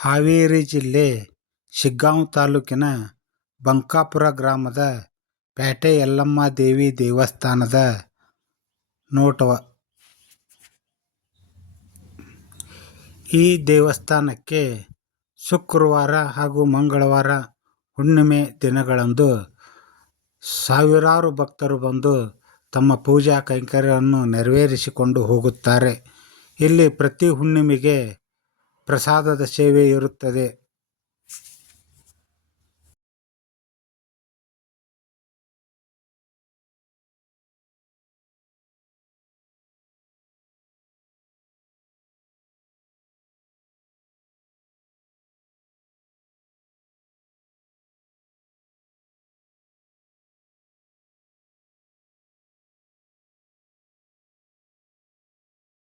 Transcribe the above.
ಹಾವೇರಿ ಜಿಲ್ಲೆ ಶಿಗ್ಗಾಂವ ತಾಲೂಕಿನ ಬಂಕಾಪುರ ಗ್ರಾಮದ ಪ್ಯಾಟೆ ಯಲ್ಲಮ್ಮ ದೇವಿ ದೇವಸ್ಥಾನದ ನೋಟವ. ಈ ದೇವಸ್ಥಾನಕ್ಕೆ ಶುಕ್ರವಾರ ಹಾಗೂ ಮಂಗಳವಾರ ಹುಣ್ಣಿಮೆ ದಿನಗಳಂದು ಸಾವಿರಾರು ಭಕ್ತರು ಬಂದು ತಮ್ಮ ಪೂಜಾ ಕೈಂಕರ್ಯವನ್ನು ನೆರವೇರಿಸಿಕೊಂಡು ಹೋಗುತ್ತಾರೆ. ಇಲ್ಲಿ ಪ್ರತಿ ಹುಣ್ಣಿಮೆಗೆ ಪ್ರಸಾದದ ಸೇವೆ ಇರುತ್ತದೆ.